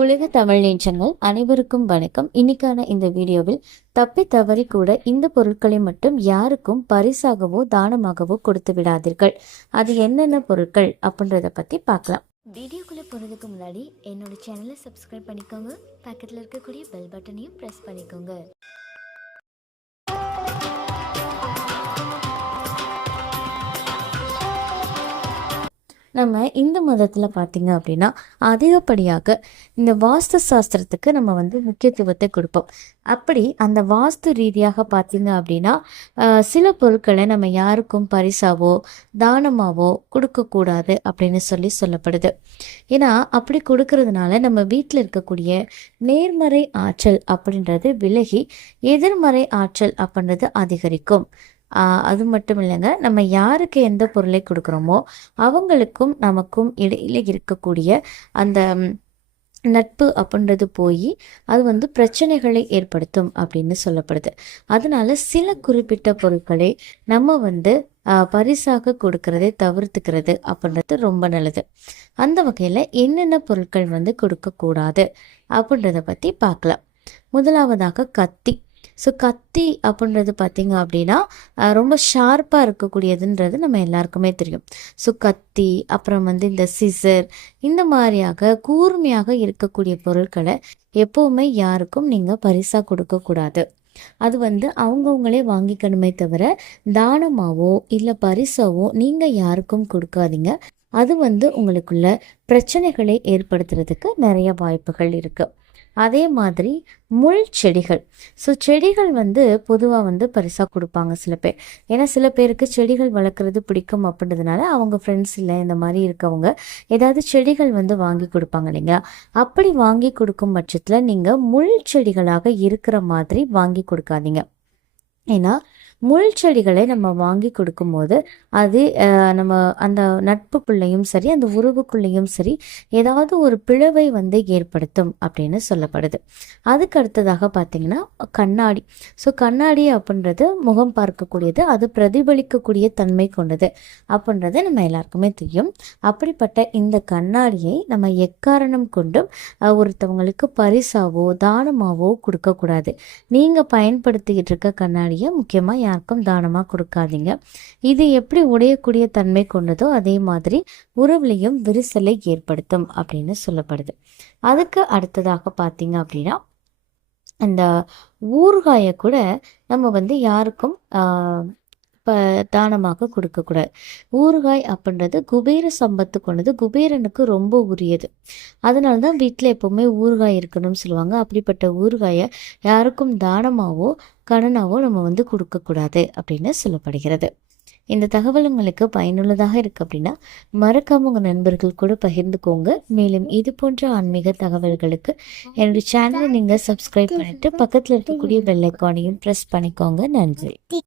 உலக தமிழ் நேற்றங்கள் அனைவருக்கும் வணக்கம். இன்னைக்கான இந்த வீடியோவில் தப்பி தவறி கூட இந்த பொருட்களை மட்டும் யாருக்கும் பரிசாகவோ தானமாகவோ கொடுத்து விடாதீர்கள். அது என்னென்ன பொருட்கள் அப்படின்றத பத்தி பார்க்கலாம். வீடியோக்குள்ளே போனதுக்கு முன்னாடி என்னோட சேனலை சப்ஸ்கிரைப் பண்ணிக்கோங்க. பக்கத்தில் இருக்கக்கூடிய பெல் பட்டனையும் ப்ரெஸ் பண்ணிக்கோங்க. நம்ம இந்து மதத்தில் பார்த்தீங்க அப்படின்னா அதிகப்படியாக இந்த வாஸ்து சாஸ்திரத்துக்கு நம்ம வந்து முக்கியத்துவத்தை கொடுப்போம். அப்படி அந்த வாஸ்து ரீதியாக பார்த்தீங்க அப்படின்னா ஆஹ், சில பொருட்களை நம்ம யாருக்கும் பரிசாவோ தானமாவோ கொடுக்கக்கூடாது அப்படின்னு சொல்லி சொல்லப்படுது. ஏன்னா அப்படி கொடுக்கறதுனால நம்ம வீட்டில் இருக்கக்கூடிய நேர்மறை ஆற்றல் அப்படின்றது விலகி எதிர்மறை ஆற்றல் அப்படின்றது அதிகரிக்கும். அது மட்டும் இல்லைங்க. நம்ம யாருக்கு எந்த பொருளை கொடுக்குறோமோ அவங்களுக்கும் நமக்கும் இடையில இருக்கக்கூடிய அந்த நட்பு அப்படின்றது போய் அது வந்து பிரச்சனைகளை ஏற்படுத்தும் அப்படின்னு சொல்லப்படுது. அதனால சில குறிப்பிட்ட பொருட்களை நம்ம வந்து பரிசாக கொடுக்கறதை தவிர்த்துக்கிறது அப்படின்றது ரொம்ப நல்லது. அந்த வகையில் என்னென்ன பொருட்கள் வந்து கொடுக்கக்கூடாது அப்படின்றத பற்றி பார்க்கலாம். முதலாவதாக கத்தி. ஸோ கத்தி அப்படின்றது பார்த்தீங்க அப்படின்னா ரொம்ப ஷார்ப்பாக இருக்கக்கூடியதுன்றது நம்ம எல்லாருக்குமே தெரியும். ஸோ கத்தி அப்புறம் வந்து இந்த சிசர் இந்த மாதிரியாக கூர்மையாக இருக்கக்கூடிய பொருட்களை எப்போவுமே யாருக்கும் நீங்கள் பரிசாக கொடுக்கக்கூடாது அது வந்து அவங்கவுங்களே வாங்கிக்கணுமே தவிர தானமாவோ இல்லை பரிசாவோ நீங்கள் யாருக்கும் கொடுக்காதீங்க. அது வந்து உங்களுக்குள்ள பிரச்சனைகளை ஏற்படுத்துறதுக்கு நிறைய வாய்ப்புகள் இருக்குது அதே மாதிரி முள் செடிகள். ஸோ செடிகள் வந்து பொதுவாக வந்து பரிசாக கொடுப்பாங்க சில பேர். ஏன்னா சில பேருக்கு செடிகள் வளர்க்குறது பிடிக்கும் அப்படின்றதுனால அவங்க ஃப்ரெண்ட்ஸ் இல்லை இந்த மாதிரி இருக்கவங்க ஏதாவது செடிகள் வந்து வாங்கி கொடுப்பாங்க இல்லைங்களா? அப்படி வாங்கி கொடுக்கும் பட்சத்தில் நீங்கள் முள் செடிகளாக இருக்கிற மாதிரி வாங்கி கொடுக்காதீங்க. ஏன்னா முள் செடிகளை நம்ம வாங்கி கொடுக்கும்போது அது நம்ம அந்த நட்புக்குள்ளேயும் சரி அந்த உறவுக்குள்ளேயும் சரி ஏதாவது ஒரு பிளவை வந்து ஏற்படுத்தும் அப்படின்னு சொல்லப்படுது. அதுக்கு அடுத்ததாக பார்த்தீங்கன்னா கண்ணாடி. ஸோ கண்ணாடி அப்படின்றது முகம் பார்க்கக்கூடியது அது பிரதிபலிக்கக்கூடிய தன்மை கொண்டது அப்படின்றது நம்ம எல்லாருக்குமே தெரியும். அப்படிப்பட்ட இந்த கண்ணாடியை நம்ம எக்காரணம் கொண்டும் ஒருத்தவங்களுக்கு பரிசாவோ தானமாவோ கொடுக்கக்கூடாது. நீங்கள் பயன்படுத்திக்கிட்டு இருக்க கண்ணாடியை முக்கியமாக யாருக்கும் தானமாக கொடுக்காதீங்க. இது எப்படி உடையக்கூடிய தன்மை கொண்டதோ அதே மாதிரி உறவுலையும் விரிசலை ஏற்படுத்தும் அப்படின்னு சொல்லப்படுது. அதுக்கு அடுத்ததாக பார்த்தீங்க அப்படின்னா அந்த ஊறுகாயை கூட நம்ம வந்து யாருக்கும் தானமாக கொடுக்கக்கூடாது. ஊறுகாய் அப்படின்றது குபேர சம்பத்து கொண்டது. குபேரனுக்கு ரொம்ப உரியது. அதனால தான் வீட்டில் எப்போவுமே ஊறுகாய் இருக்கணும்னு சொல்லுவாங்க. அப்படிப்பட்ட ஊறுகாயை யாருக்கும் தானமாவோ கடனாவோ நம்ம வந்து கொடுக்கக்கூடாது அப்படின்னு சொல்லப்படுகிறது. இந்த தகவல் உங்களுக்கு பயனுள்ளதாக இருக்கு அப்படின்னா மறக்காம உங்கள் நண்பர்கள் கூட பகிர்ந்துக்கோங்க. மேலும் இது போன்ற ஆன்மீக தகவல்களுக்கு என்னுடைய சேனலை நீங்கள் சப்ஸ்கிரைப் பண்ணிட்டு பக்கத்தில் இருக்கக்கூடிய பெல் ஐக்கானையும் ப்ரெஸ் பண்ணிக்கோங்க. நன்றி.